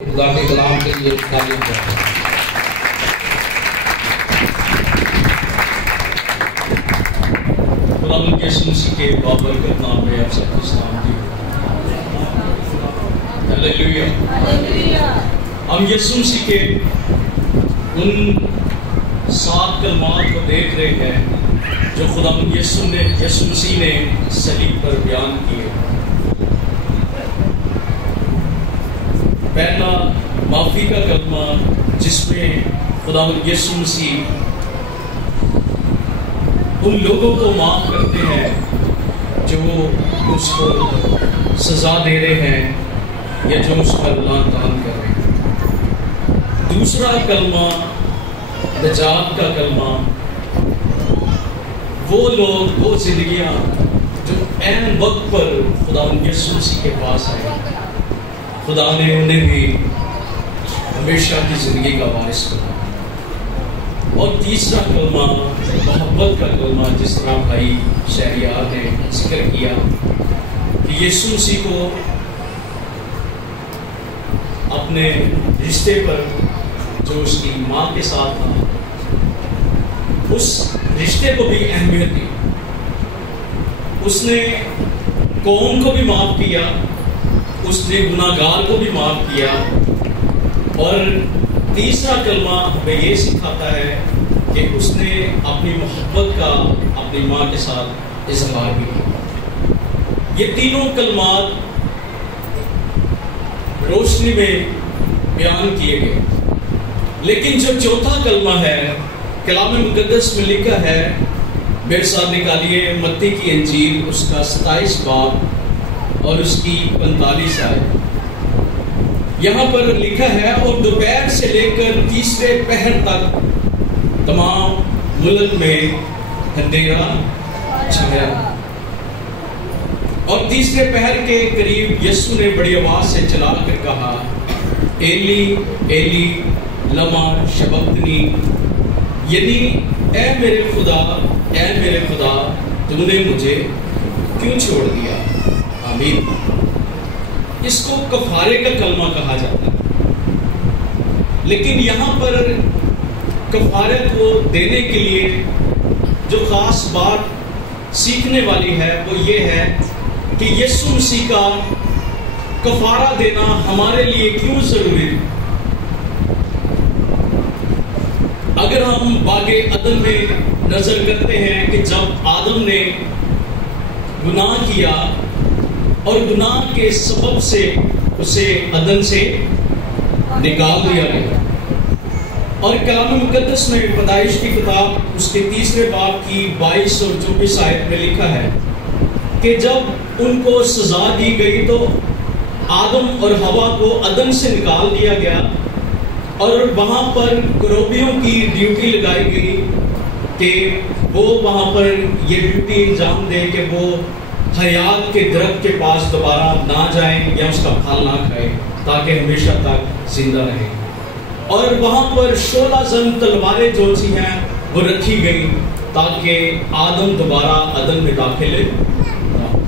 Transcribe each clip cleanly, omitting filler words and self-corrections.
خدا کے کلام کے لیے تعلیم دیں۔ خداوند یسوع مسیح کے بابرکت نام میں آپ سب کو سلام دی۔ ہلیلویا۔ ہم یسوع مسیح کے ان 7 کلمات کو دیکھ رہے ہیں جو خداوند یسوع مسیح نے صلیب پر بیان کیے۔ پہلا معافی کا کلمہ جس میں خداوند یسوع مسیح ان لوگوں کو معاف کرتے ہیں جو اس کو سزا دے رہے ہیں یا جو اس پر لعن طعن کر رہے ہیں۔ دوسرا کلمہ نجات کا کلمہ، وہ لوگ، وہ زندگیاں جو عین وقت پر خداوند یسوع مسیح کے پاس آئے، خدا نے انہیں بھی ہمیشہ کی زندگی کا وارث بنا۔ اور تیسرا کلمہ محبت کا کلمہ، جس طرح بھائی شہریار نے ذکر کیا کہ یسوع مسیح کو اپنے رشتے پر جو اس کی ماں کے ساتھ تھا، اس رشتے کو بھی اہمیت دی۔ اس نے قوم کو بھی معاف کیا، اس نے گناہگار کو بھی معاف کیا، اور تیسرا کلمہ ہمیں یہ سکھاتا ہے کہ اس نے اپنی محبت کا اپنی ماں کے ساتھ اظہار بھی کیا۔ یہ تینوں کلمات روشنی میں بیان کیے گئے، لیکن جو چوتھا کلمہ ہے کلام مقدس میں لکھا ہے، میرے ساتھ نکالیے متی کی انجیل اس کا 27 باب اور اس کی 45 آیت۔ یہاں پر لکھا ہے، اور دوپہر سے لے کر تیسرے پہر تک تمام ملک میں اندھیرا چھایا، اور تیسرے پہر کے قریب یسوع نے بڑی آواز سے چلا کر کہا، ایلی ایلی لما شبقتنی، یعنی اے میرے خدا تو نے مجھے کیوں چھوڑ دیا۔ آمین۔ اس کو کفارے کا کلمہ کہا جاتا ہے، لیکن یہاں پر کفارے کو دینے کے لیے جو خاص بات سیکھنے والی ہے وہ یہ ہے کہ یسوع مسیح کا کفارہ دینا ہمارے لیے کیوں ضروری ہے۔ اگر ہم باغ عدن میں نظر کرتے ہیں کہ جب آدم نے گناہ کیا اور گناہ کے سبب سے اسے عدن سے نکال دیا گیا، اور کلام مقدس میں پیدائش کی کتاب اس کے 3 باب کی 22 اور 24 آیت میں لکھا ہے کہ جب ان کو سزا دی گئی تو آدم اور حوا کو عدن سے نکال دیا گیا، اور وہاں پر کروبیوں کی ڈیوٹی لگائی گئی کہ وہ وہاں پر یہ ڈیوٹی انجام دے کہ وہ حیات کے درخت کے پاس دوبارہ نہ جائیں یا اس کا پھل نہ کھائیں تاکہ ہمیشہ تک زندہ رہیں، اور وہاں پر 16 زن تلواریں جو سی ہیں وہ رکھی گئی تاکہ آدم دوبارہ عدن میں داخل نہ ہو۔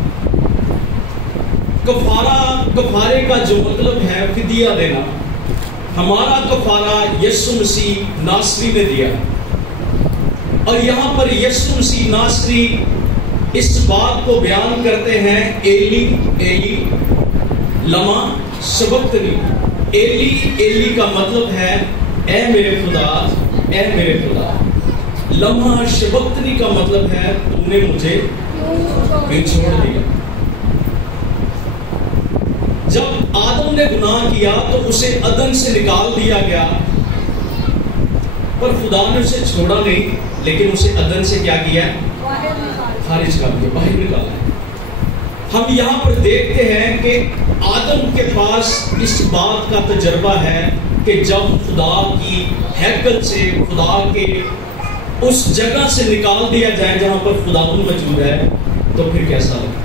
کفارے کا جو مطلب ہے فدیہ دینا، ہمارا کفارہ یسوع مسیح ناصری نے دیا، اور یہاں پر یسوع مسیح ناصری اس بات کو بیان کرتے ہیں، ایلی ایلی لما سبقتنی۔ ایلی ایلی کا مطلب ہے اے میرے خدا، اے میرے خدا۔ لما سبقتنی کا مطلب ہے تو نے مجھے کیوں چھوڑ دیا۔ جب آدم نے گناہ کیا تو اسے عدن سے نکال دیا گیا، پر خدا نے اسے چھوڑا نہیں، لیکن اسے عدن سے کیا کیا؟ خارج کر دیا، باہر نکالا ہے۔ ہم یہاں پر دیکھتے ہیں کہ آدم کے پاس اس بات کا تجربہ ہے کہ جب خدا کی ہیکل سے، خدا کے اس جگہ سے نکال دیا جائے جہاں پر خدا موجود ہے تو پھر کیسا لگتا ہے۔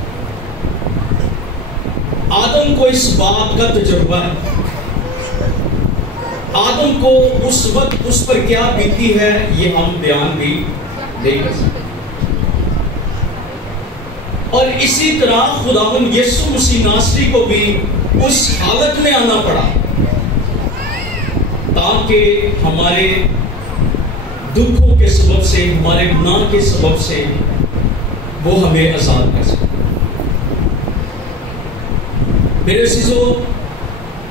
آدم کو اس بات کا تجربہ ہے، آدم کو اس وقت اس پر کیا بیتی ہے یہ ہم بیان بھی نہیں کر سکتے۔ اور اسی طرح خداوند یسوع مسیح ناصری کو بھی اس حالت میں آنا پڑا کے ہمارے دکھوں کے سبب سے، ہمارے گناہ کے سبب سے وہ ہمیں آزاد کر سکے۔ میرے عزیزو،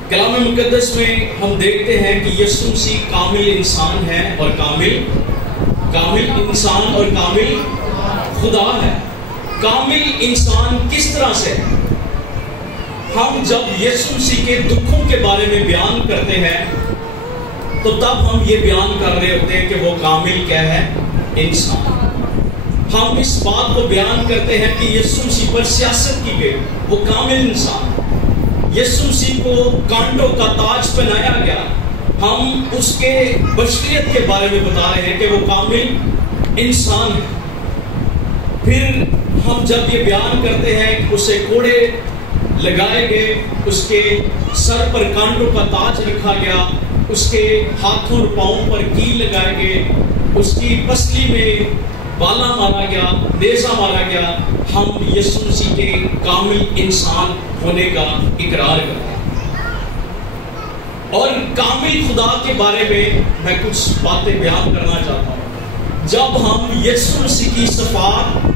کلام مقدس میں ہم دیکھتے ہیں کہ یسوع مسیح کامل انسان ہے اور کامل انسان اور کامل خدا ہے۔ کامل انسان کس طرح سے ہے؟ ہم جب یسوع مسیح کے دکھوں کے بارے میں بیان کرتے ہیں تو تب ہم یہ بیان کر رہے ہوتے ہیں کہ وہ کامل کیا ہے؟ انسان۔ ہم اس بات کو بیان کرتے ہیں کہ یسوع مسیح پر سیاست کی گئی، وہ کامل انسان۔ یسوع مسیح کو کانٹوں کا تاج پہنایا گیا، ہم اس کے بشریت کے بارے میں بتا رہے ہیں کہ وہ کامل انسان ہے۔ پھر ہم جب یہ بیان کرتے ہیں کہ اسے کوڑے لگائے گئے، اس کے سر پر کانٹوں کا تاج رکھا گیا، اس کے ہاتھوں اور پاؤں پر کیل لگائے گئے، اس کی پسلی میں بالا مارا گیا، نیزہ مارا گیا، ہم یسوع مسیح کے کامل انسان ہونے کا اقرار کرتے ہیں۔ اور کامل خدا کے بارے میں کچھ باتیں بیان کرنا چاہتا ہوں۔ جب ہم یسوع مسیح کی صفات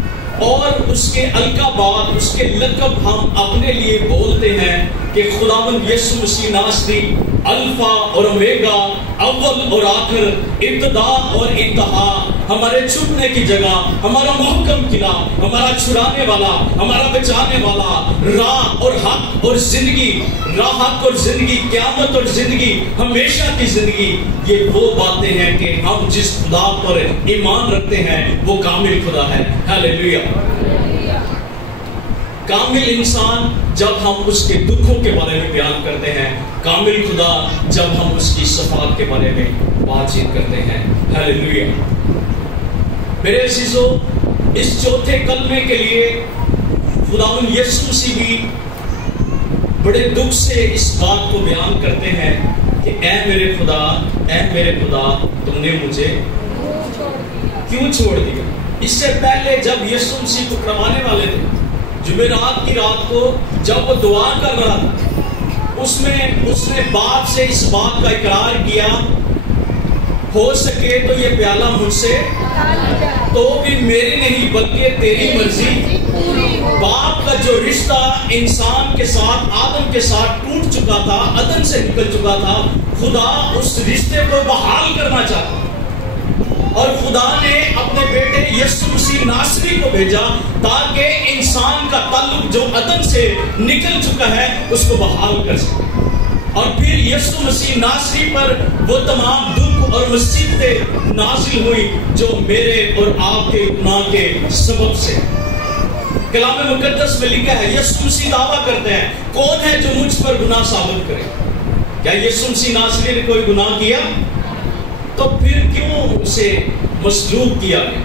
اور اس کے القابات، اس کے لقب ہم اپنے لیے بولتے ہیں کہ خداوند یسوع مسیح ناصری الفا اور اومیگا، اول اور آخر، ابتدا اور انتہا، ہمارے چھپنے کی جگہ، ہمارا محکم قلعہ، ہمارا چھڑانے والا، ہمارا بچانے والا، راہ اور حق اور زندگی، راہ حق اور زندگی، قیامت اور زندگی، ہمیشہ کی زندگی، یہ وہ باتیں ہیں کہ ہم جس خدا پر ایمان رکھتے ہیں وہ کامل خدا ہے۔ ہاللیلویہ۔ کامل انسان جب ہم اس کے دکھوں کے بارے میں بیان کرتے ہیں، کامل خدا جب ہم اس کی صفات کے بارے میں بات چیت کرتے ہیں۔ ہاللیلویہ۔ میرے عزیزو، اس چوتھے کلمے کے لیے خداوند یسوع مسیح بھی بڑے دکھ سے اس بات کو بیان کرتے ہیں کہ اے میرے خدا، تم نے مجھے کیوں چھوڑ دیا؟ اس سے پہلے جب یسوع مسیح پکڑوانے والے تھے، جمعرات کی رات کو جب وہ دعا کر رہا تھا، اس نے باپ سے اس بات کا اقرار کیا، ہو سکے تو یہ پیالہ مجھ سے تو بھی میری نہیں بلکہ تیری مرضی۔ باپ کا جو رشتہ انسان کے ساتھ، آدم کے ساتھ ٹوٹ چکا تھا، عدن سے نکل چکا تھا، خدا اس رشتے کو بحال کرنا چاہتا، اور خدا نے اپنے بیٹے یسوع مسیح ناصری کو بھیجا تاکہ انسان کا تعلق جو عدن سے نکل چکا ہے اس کو بحال کر سکے۔ اور پھر یسوع مسیح ناصری پر وہ تمام دکھ اور مصیبتیں نازل ہوئی جو میرے اور آپ کے گناہ کے سبب سے۔ کلام مقدس میں لکھا ہے، یسوع مسیح دعویٰ کرتے ہیں، کون ہے جو مجھ پر گناہ ثابت کرے؟ کیا یسوع مسیح ناصری نے کوئی گناہ کیا؟ تو پھر کیوں اسے مصلوب کیا گیا؟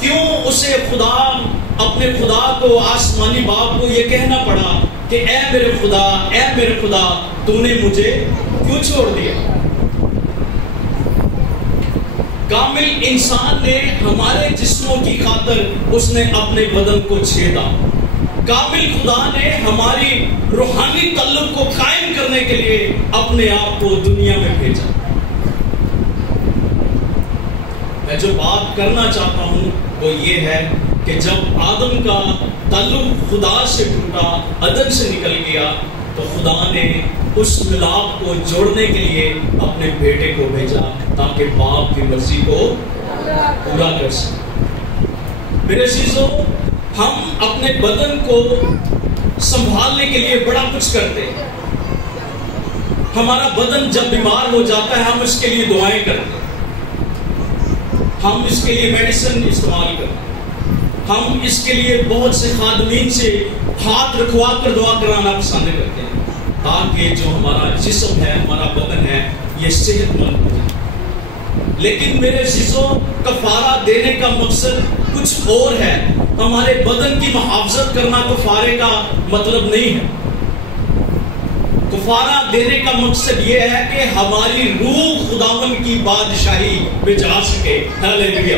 کیوں اسے اپنے خدا کو، آسمانی باپ کو یہ کہنا پڑا کہ اے میرے خدا، تو نے مجھے کیوں چھوڑ دیا؟ کامل انسان نے ہمارے جسموں کی خاطر اس نے اپنے بدن کو چھیدا۔ کامل خدا نے ہماری روحانی تعلق کو قائم کرنے کے لیے اپنے آپ کو دنیا میں بھیجا۔ میں جو بات کرنا چاہتا ہوں وہ یہ ہے کہ جب آدم کا تعلق خدا سے ٹوٹا، عدن سے نکل گیا، تو خدا نے اس ملاپ کو جوڑنے کے لیے اپنے بیٹے کو بھیجا تاکہ باپ کی مرضی کو پورا کر سکے۔ میرے عزیزو، ہم اپنے بدن کو سنبھالنے کے لیے بڑا کچھ کرتے ہیں۔ ہمارا بدن جب بیمار ہو جاتا ہے ہم اس کے لیے دعائیں کرتے ہیں، ہم اس کے لیے میڈیسن استعمال کرتے ہیں، ہم اس کے لیے بہت سے خادمین سے ہاتھ رکھوا کر دعا کرانا پسند کرتے ہیں تاکہ جو ہمارا جسم ہے، ہمارا بدن ہے، یہ صحت مند ہو جائے۔ لیکن میرے عزیزوں، کفارہ دینے کا مقصد کچھ اور ہے۔ ہمارے بدن کی محافظت کرنا کفارے کا مطلب نہیں ہے۔ کفارہ دینے کا مقصد یہ ہے کہ ہماری روح خداوند کی بادشاہی میں جا سکے۔ ہاللیلویہ۔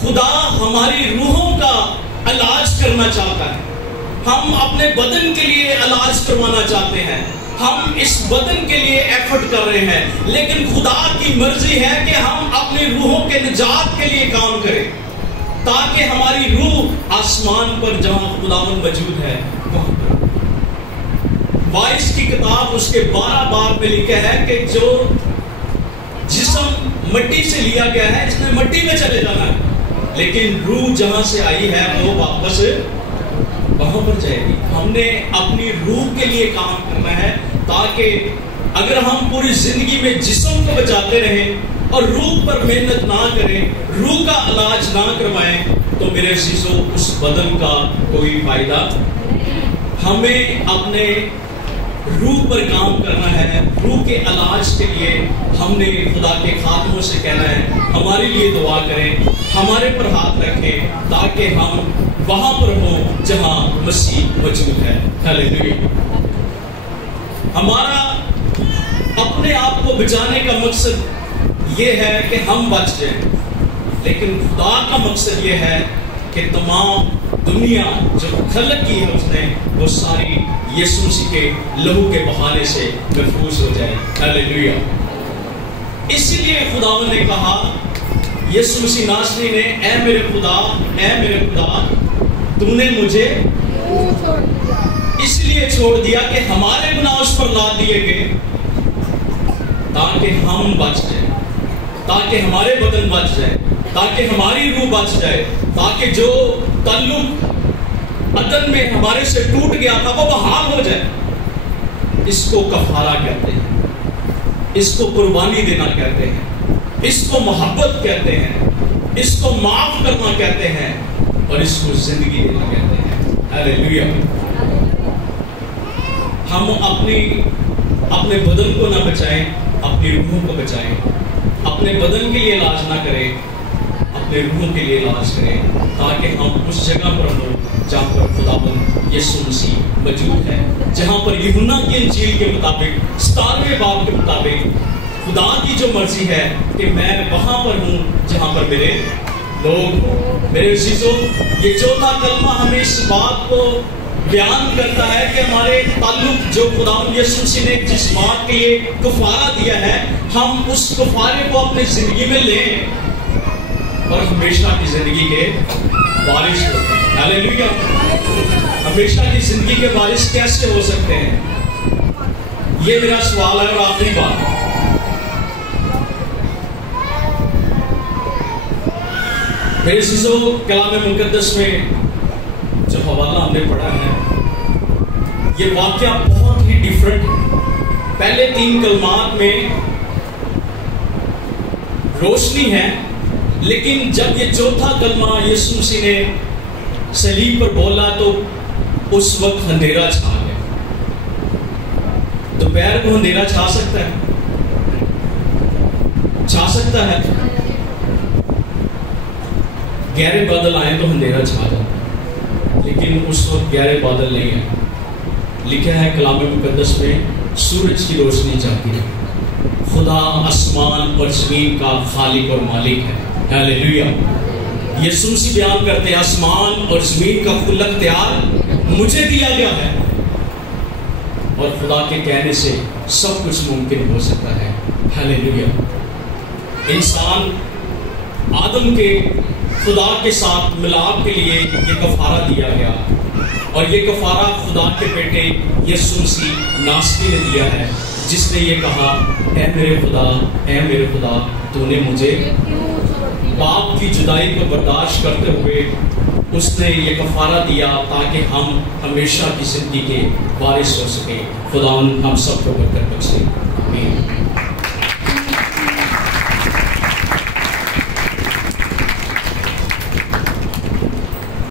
خدا ہماری روحوں کا علاج کرنا چاہتا ہے۔ ہم اپنے بدن کے لیے علاج کروانا چاہتے ہیں، ہم اس بدن کے لیے ایفرٹ کر رہے ہیں، لیکن خدا کی مرضی ہے کہ ہم اپنی روحوں کے نجات کے لیے کام کریں، تاکہ ہماری روح آسمان پر جہاں خداوند موجود ہے وہاں پر۔ وائس کی کتاب اس کے 12 باب میں لکھا ہے کہ جو جسم مٹی سے لیا گیا ہے اس نے مٹی میں چلے جانا ہے، لیکن روح جہاں سے آئی ہے وہ واپس وہاں پر جائے گی۔ ہم نے اپنی روح کے لیے کام کرنا ہے، تاکہ اگر ہم پوری زندگی میں جسم کو بچاتے رہیں اور روح پر محنت نہ کریں، روح کا علاج نہ کروائیں، تو میرے عزیزو اس بدن کا کوئی فائدہ۔ ہمیں اپنے روح پر کام کرنا ہے، روح کے علاج کے لیے ہم نے خدا کے خادموں سے کہنا ہے ہمارے لیے دعا کریں، ہمارے پر ہاتھ رکھیں، تاکہ ہم وہاں پر ہوں جہاں مسیح موجود ہے۔ ہاللیلویا۔ ہمارا اپنے آپ کو بچانے کا مقصد یہ ہے کہ ہم بچ جائیں، لیکن خدا کا مقصد یہ ہے کہ تمام دنیا جو خلق کی ہے اس نے، وہ ساری یسوع مسیح کے لہو کے بہانے سے محفوظ ہو جائے۔ ہاللیلویا۔ اسی لیے خداوند نے کہا، یسوع مسیح ناصری نے، اے میرے خدا، اے میرے خدا، تو نے مجھے اس لیے چھوڑ دیا کہ ہمارے گناہ اس پر لاد دیے گئے، تاکہ ہم بچ جائیں، تاکہ ہمارے بدن بچ جائے، تاکہ ہماری روح بچ جائے، تاکہ جو تعلق عدن میں ہمارے سے ٹوٹ گیا تھا وہ بحال ہو جائے۔ اس کو کفارہ کہتے ہیں، اس کو قربانی دینا کہتے ہیں، اس کو محبت کہتے ہیں، اس کو معاف کرنا کہتے ہیں، اور اس کو زندگی دینا کہتے ہیں۔ ہاللیلویا۔ ہم اپنے بدن کو نہ بچائیں، اپنی روحوں کو بچائیں۔ اپنے بدن کے لیے علاج نہ کریں، اپنے روحوں کے لیے علاج کریں، تاکہ ہم اس جگہ پر ہوں جہاں پر خداوند یسوع مسیح موجود ہے، جہاں پر یوحنا کی انجیل کے مطابق 17ویں باب کے مطابق خدا کی جو مرضی ہے کہ میں وہاں پر ہوں جہاں پر میرے لوگ ہوں۔ میرے عزیزو، یہ چوتھا کلمہ ہمیں اس بات کو بیان کرتا ہے کہ ہمارے تعلق جو خداوند یسوع مسیح نے جس بات کے لیے کفارہ دیا ہے، ہم اس کفارے کو اپنی زندگی میں لیں اور ہمیشہ کی زندگی کے وارث ہو۔ ہاللیلویا۔ ہمیشہ کی زندگی کے وارث کیسے ہو سکتے ہیں؟ یہ میرا سوال ہے۔ اور آخری بات، میرے عزیزو، کلام مقدس میں جو حوالہ ہم نے پڑھا ہے، یہ واقعہ بہت ہی ڈیفرنٹ ہے۔ پہلے 3 کلمات میں روشنی ہے، لیکن جب یہ چوتھا کلمہ یسوع مسیح نے صلیب پر بولا تو اس وقت اندھیرا چھا گیا۔ دوپہر کو اندھیرا چھا سکتا ہے؟ چھا سکتا ہے؟ گہرے بادل آئیں تو اندھیرا چھا جاتا ہے، لیکن اس وقت گہرے بادل نہیں ہے۔ لکھا ہے کلام مقدس میں، سورج کی روشنی جاتی ہے۔ خدا آسمان اور زمین کا خالق اور مالک ہے۔ ہاللیلویا۔ یسوع مسیح بیان کرتے ہیں، آسمان اور زمین کا کل اختیار مجھے دیا گیا ہے، اور خدا کے کہنے سے سب کچھ ممکن ہو سکتا ہے۔ ہاللیلویا۔ انسان آدم کے خدا کے ساتھ ملاپ کے لیے یہ کفارہ دیا گیا، اور یہ کفارہ خدا کے بیٹے یسوع مسیح ناصری نے دیا ہے، جس نے یہ کہا، اے میرے خدا، اے میرے خدا، تو نے مجھے باپ کی جدائی کو برداشت کرتے ہوئے اس نے یہ کفارہ دیا تاکہ ہم ہمیشہ کی زندگی کے وارث ہو سکیں۔ خدا ہم سب کو برکت بخشے۔ آمین۔